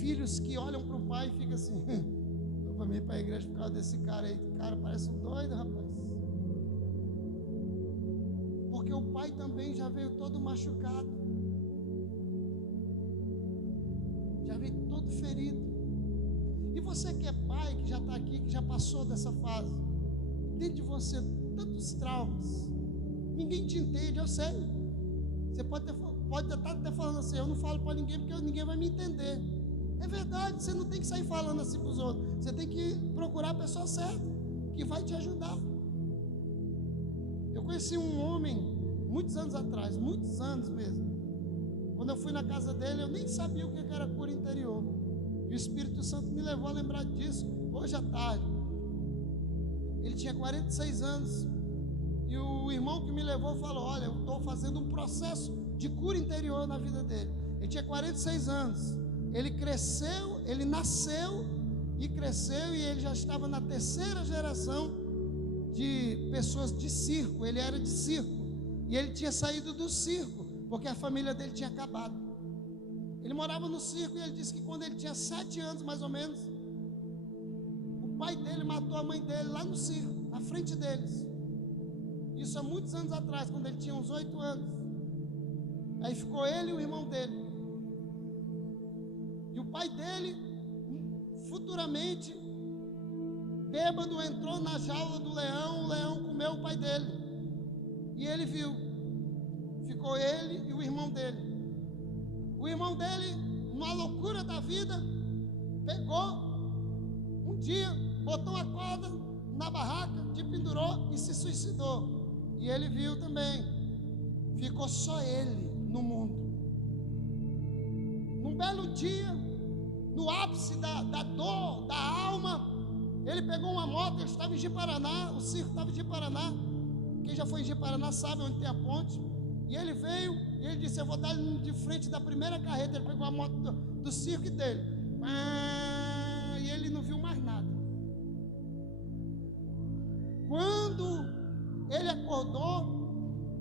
filhos que olham para o pai e ficam assim: eu vou ir para a igreja por causa desse cara aí, cara parece um doido, rapaz. Porque o pai também já veio todo machucado, já veio todo ferido. E você que é pai, que já está aqui, que já passou dessa fase, dentro de você tantos traumas, ninguém te entende, eu sei. Você pode estar até falando assim: eu não falo para ninguém porque ninguém vai me entender. É verdade, você não tem que sair falando assim para os outros. Você tem que procurar a pessoa certa, que vai te ajudar. Eu conheci um homem, muitos anos atrás, muitos anos mesmo. Quando eu fui na casa dele, eu nem sabia o que era cura interior. E o Espírito Santo me levou a lembrar disso hoje à tarde. Ele tinha 46 anos. E o irmão que me levou falou: olha, eu estou fazendo um processo de cura interior na vida dele. Ele tinha 46 anos. Ele cresceu, ele nasceu e cresceu, e ele já estava na terceira geração de pessoas de circo. Ele era de circo. E ele tinha saído do circo, porque a família dele tinha acabado. Ele morava no circo, e ele disse que quando ele tinha 7 anos, mais ou menos, o pai dele matou a mãe dele lá no circo, na frente deles. Isso há muitos anos atrás, quando ele tinha uns 8 anos. Aí ficou ele e o irmão dele. E o pai dele, futuramente, bêbado, entrou na jaula do leão, o leão comeu o pai dele. E ele viu. Ficou ele e o irmão dele. O irmão dele, numa loucura da vida, pegou um dia, botou uma corda na barraca, te pendurou e se suicidou. E ele viu também. Ficou só ele no mundo. Num belo dia, no ápice da dor, da alma, ele pegou uma moto. Ele estava em Ji-Paraná, o circo estava em Ji-Paraná. Quem já foi em Ji-Paraná sabe onde tem a ponte. E ele veio e ele disse: eu vou dar de frente da primeira carreta. Ele pegou a moto do circo dele. E ele não viu mais nada. Quando ele acordou,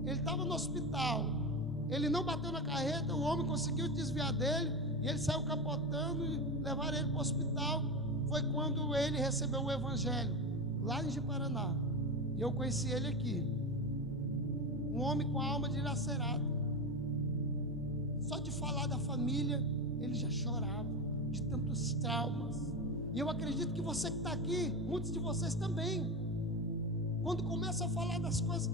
ele estava no hospital. Ele não bateu na carreta, o homem conseguiu desviar dele, e ele saiu capotando e levaram ele para o hospital. Foi quando ele recebeu o evangelho, lá em Ji-Paraná. E eu conheci ele aqui. Um homem com a alma dilacerada. Só de falar da família, ele já chorava, de tantos traumas. E eu acredito que você que está aqui, muitos de vocês também, quando começa a falar das coisas,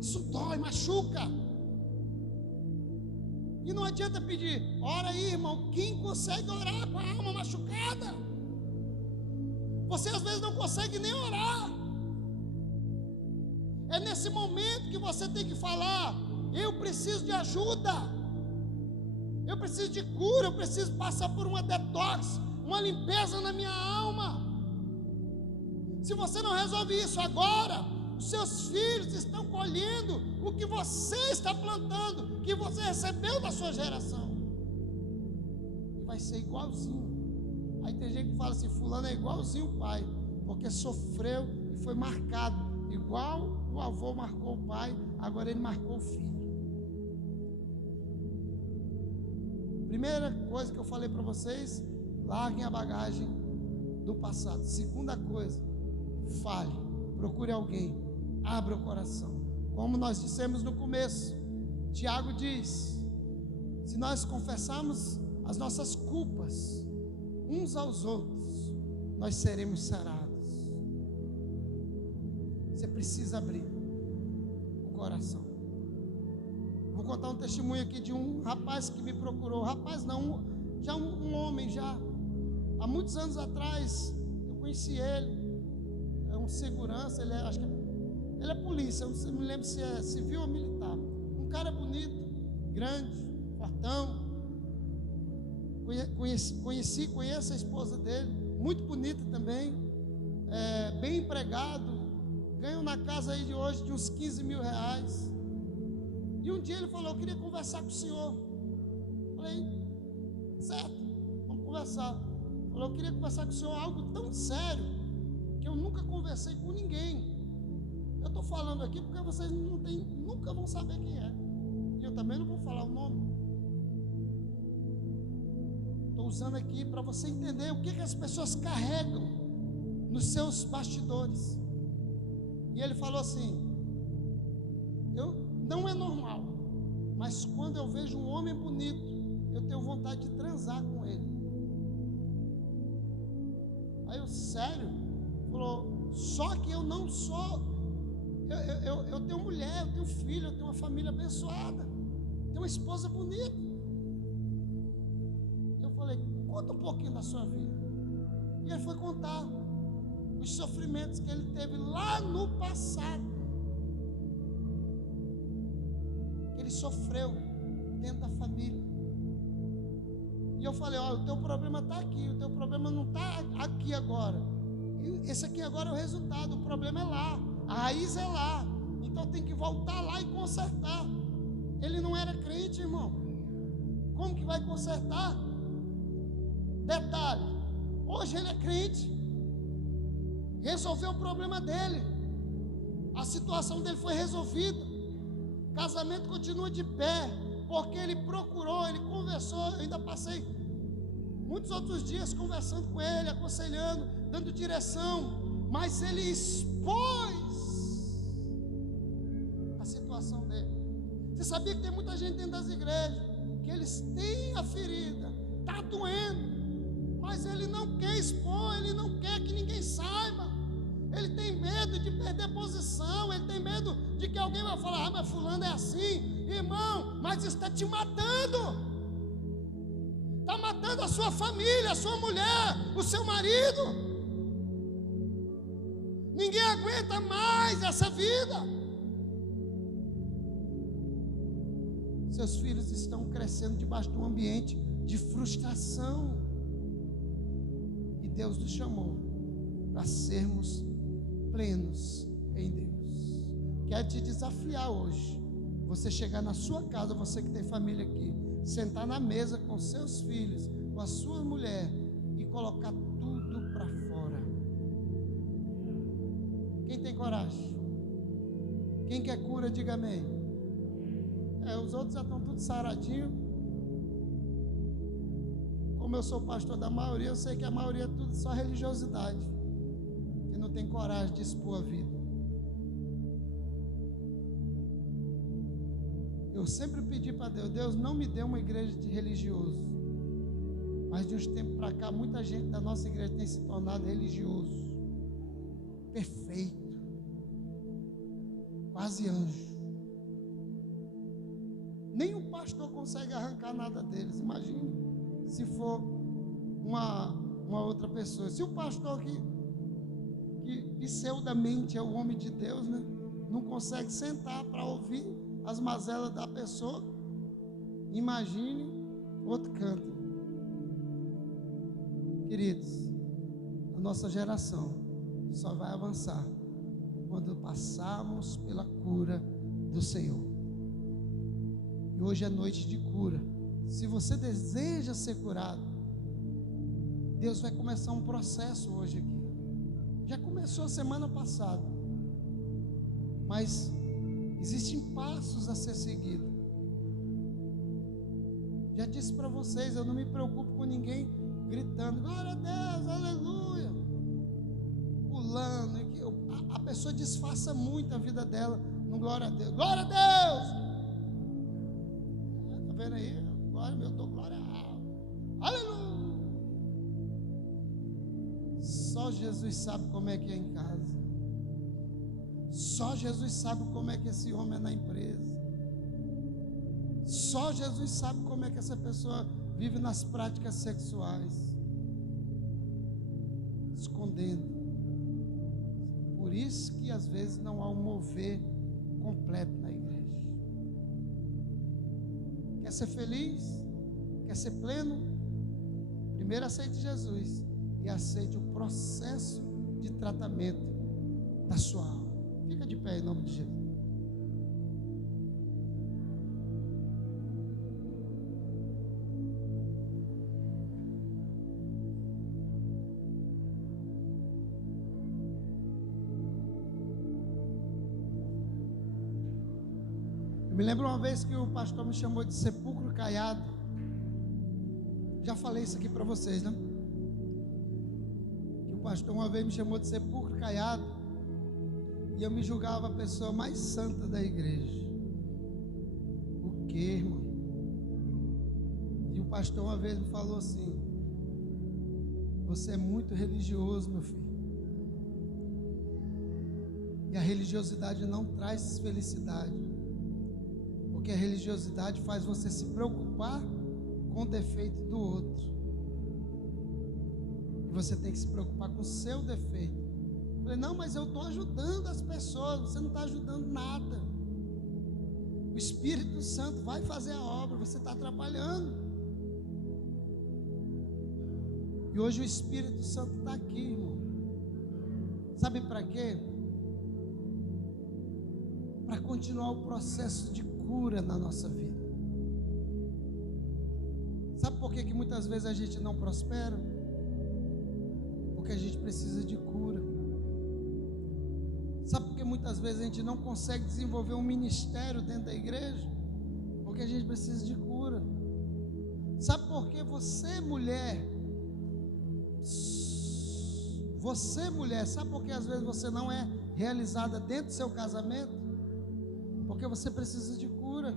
isso dói, machuca. E não adianta pedir: ora aí, irmão. Quem consegue orar com a alma machucada? Você às vezes não consegue nem orar. É nesse momento que você tem que falar: eu preciso de ajuda, eu preciso de cura, eu preciso passar por uma detox, uma limpeza na minha alma. Se você não resolve isso agora, os seus filhos estão colhendo o que você está plantando, que você recebeu da sua geração, e vai ser igualzinho. Aí tem gente que fala assim: fulano é igualzinho o pai, porque sofreu e foi marcado. Igual o avô marcou o pai, agora ele marcou o filho. Primeira coisa que eu falei para vocês: larguem a bagagem do passado. Segunda coisa, fale, procure alguém, abra o coração. Como nós dissemos no começo, Tiago diz: se nós confessarmos as nossas culpas uns aos outros, nós seremos sarados. Você precisa abrir o coração. Vou contar um testemunho aqui de um rapaz que me procurou. Rapaz não, já um homem já. Há muitos anos atrás, eu conheci ele. É um segurança, acho que ele é polícia, eu não me lembro se é civil ou militar. Um cara bonito, grande, fortão. Conheço a esposa dele, muito bonita também, bem empregado, ganho na casa aí de hoje de uns 15 mil reais. E um dia ele falou: eu queria conversar com o senhor. Falei: certo, vamos conversar. Falou: eu queria conversar com o senhor algo tão sério que eu nunca conversei com ninguém. Eu estou falando aqui porque vocês nunca vão saber quem é. E eu também não vou falar o nome. Estou usando aqui para você entender o que as pessoas carregam nos seus bastidores. E ele falou assim: não é normal, mas quando eu vejo um homem bonito, eu tenho vontade de transar com ele. Aí eu: sério? Falou: só que eu não sou, eu tenho mulher, eu tenho filho, eu tenho uma família abençoada, tenho uma esposa bonita. Eu falei: conta um pouquinho da sua vida. E ele foi contar os sofrimentos que ele teve lá no passado, que ele sofreu dentro da família. E eu falei: olha, o teu problema está aqui, o teu problema não está aqui agora. Esse aqui agora é o resultado, o problema é lá, a raiz é lá. Então tem que voltar lá e consertar. Ele não era crente, irmão. Como que vai consertar? Detalhe: hoje ele é crente, resolveu o problema dele, a situação dele foi resolvida, o casamento continua de pé, porque ele procurou, ele conversou. Eu ainda passei muitos outros dias conversando com ele, aconselhando, dando direção, mas ele expôs a situação dele. Você sabia que tem muita gente dentro das igrejas que eles têm a ferida, está doendo, mas ele não quer expor, ele não quer que ninguém saiba. Ele tem medo de perder posição, ele tem medo de que alguém vai falar: ah, mas fulano é assim. Irmão, mas isso está te matando. Está matando a sua família, a sua mulher, o seu marido. Ninguém aguenta mais essa vida. Seus filhos estão crescendo debaixo de um ambiente de frustração. E Deus nos chamou para sermos plenos em Deus. Quero te desafiar hoje, você chegar na sua casa, você que tem família aqui, sentar na mesa com seus filhos, com a sua mulher e colocar tudo para fora. Quem tem coragem? Quem quer cura, diga amém. Os outros já estão tudo saradinho. Como eu sou pastor da maioria, eu sei que a maioria é tudo só religiosidade, que não tem coragem de expor a vida. Eu sempre pedi para Deus: Deus, não me dê uma igreja de religioso. Mas de uns tempos para cá, muita gente da nossa igreja tem se tornado religioso, perfeito, quase anjo. Nem o pastor consegue arrancar nada deles. Imagine se for uma outra pessoa. Se o pastor que pseudamente é o homem de Deus, né, não consegue sentar para ouvir as mazelas da pessoa, imagine outro canto. Queridos, a nossa geração só vai avançar quando passarmos pela cura do Senhor. E hoje é noite de cura. Se você deseja ser curado, Deus vai começar um processo hoje aqui. Já começou semana passada, mas existem passos a ser seguidos. Já disse para vocês, eu não me preocupo com ninguém gritando glória a Deus, aleluia, pulando. A pessoa disfarça muito a vida dela no glória a Deus. Glória a Deus! Está vendo aí? Glória, eu dou glória a aleluia. Só Jesus sabe como é que é em casa. Só Jesus sabe como é que esse homem é na empresa. Só Jesus sabe como é que essa pessoa vive nas práticas sexuais, escondendo. Por isso que às vezes não há um mover completo na igreja. Quer ser feliz? Quer ser pleno? Primeiro aceite Jesus e aceite o processo de tratamento da sua alma. Fica de pé em nome de Jesus. Eu me lembro uma vez que o pastor me chamou de sepulcro caiado. Já falei isso aqui para vocês, né? Que o pastor uma vez me chamou de sepulcro caiado e eu me julgava a pessoa mais santa da igreja. O quê, irmão? E o pastor uma vez me falou assim: você é muito religioso, meu filho. E a religiosidade não traz felicidade. Porque a religiosidade faz você se preocupar com o defeito do outro. E você tem que se preocupar com o seu defeito. Eu falei, não, mas eu estou ajudando as pessoas. Você não está ajudando nada. O Espírito Santo vai fazer a obra, você está atrapalhando. E hoje o Espírito Santo está aqui, irmão. Sabe para quê? Para continuar o processo de cura na nossa vida. Sabe por que muitas vezes a gente não prospera? Porque a gente precisa de cura. Sabe por que muitas vezes a gente não consegue desenvolver um ministério dentro da igreja? Porque a gente precisa de cura. Sabe por que você mulher, sabe por que às vezes você não é realizada dentro do seu casamento? Porque você precisa de cura.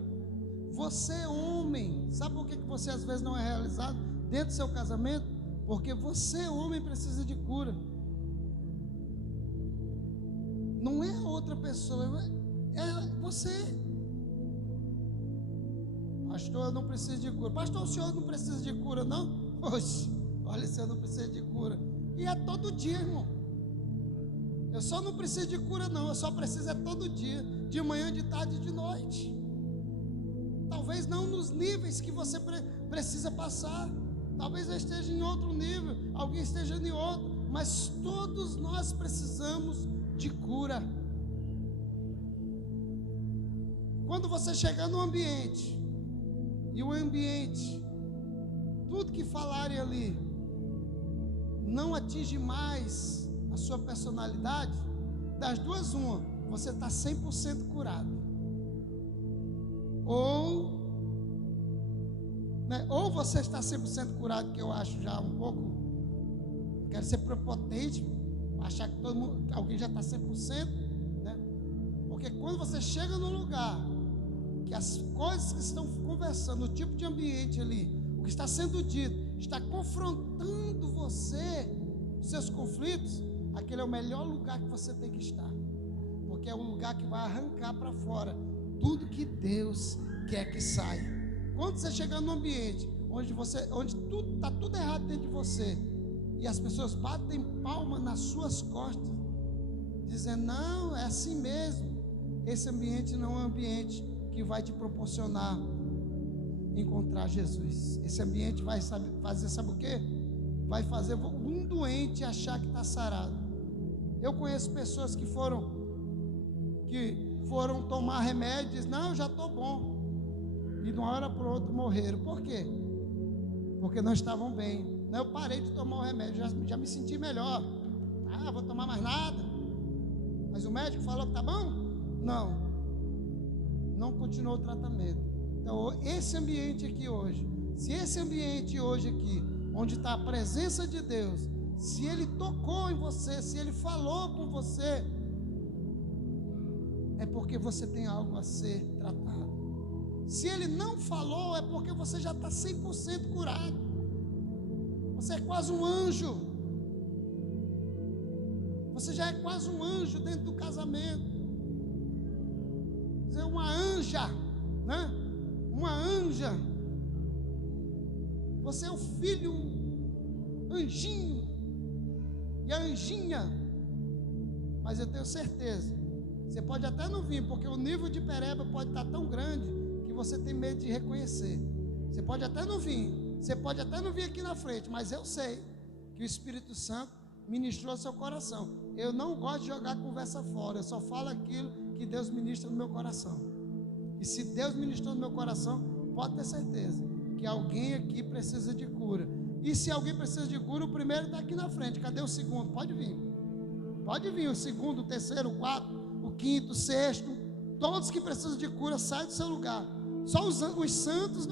Você homem, sabe por que você às vezes não é realizado dentro do seu casamento? Porque você homem precisa de cura. Não é a outra pessoa, é você. Pastor, eu não preciso de cura. Pastor, o senhor não precisa de cura, não? Oxe, olha, o senhor não precisa de cura. E é todo dia, irmão. Eu só não preciso de cura, não. Eu só preciso é todo dia. De manhã, de tarde e de noite. Talvez não nos níveis que você precisa passar. Talvez eu esteja em outro nível, alguém esteja em outro. Mas todos nós precisamos de cura. Quando você chegar no ambiente, e o ambiente, tudo que falarem ali, não atinge mais a sua personalidade, das duas uma, você está 100% curado. Ou você está 100% curado, que eu acho já um pouco, não quero ser prepotente, achar que todo mundo, alguém já está 100%, né? Porque quando você chega no lugar, que as coisas que estão conversando, o tipo de ambiente ali, o que está sendo dito, está confrontando você, os seus conflitos, aquele é o melhor lugar que você tem que estar. Porque é o lugar que vai arrancar para fora tudo que Deus quer que saia. Quando você chegar no ambiente onde tudo está tudo errado dentro de você, e as pessoas batem palma nas suas costas, dizendo, não, é assim mesmo, esse ambiente não é um ambiente que vai te proporcionar encontrar Jesus. Esse ambiente vai fazer, sabe o quê? Vai fazer um doente achar que está sarado. Eu conheço pessoas que foram tomar remédio e dizem, não, eu já estou bom. E de uma hora para outra morreram. Por quê? Porque não estavam bem. Eu parei de tomar o remédio, já me senti melhor. Vou tomar mais nada. Mas o médico falou que está bom? Não continuou o tratamento. Então esse ambiente aqui hoje, se esse ambiente hoje aqui, onde está a presença de Deus, se Ele tocou em você, se Ele falou com você, é porque você tem algo a ser tratado. Se Ele não falou, é porque você já está 100% curado. Você é quase um anjo. Você já é quase um anjo dentro do casamento. Você é uma anja, né? Uma anja. Você é o filho anjinho e a anjinha. Mas eu tenho certeza, você pode até não vir, porque o nível de pereba pode estar tão grande que você tem medo de reconhecer. Você pode até não vir, Você pode até não vir aqui na frente, mas eu sei que o Espírito Santo ministrou seu coração. Eu não gosto de jogar conversa fora, eu só falo aquilo que Deus ministra no meu coração. E se Deus ministrou no meu coração, pode ter certeza que alguém aqui precisa de cura. E se alguém precisa de cura, o primeiro está aqui na frente. Cadê o segundo? Pode vir. Pode vir o segundo, o terceiro, o quarto, o quinto, o sexto. Todos que precisam de cura, saem do seu lugar. Só os santos não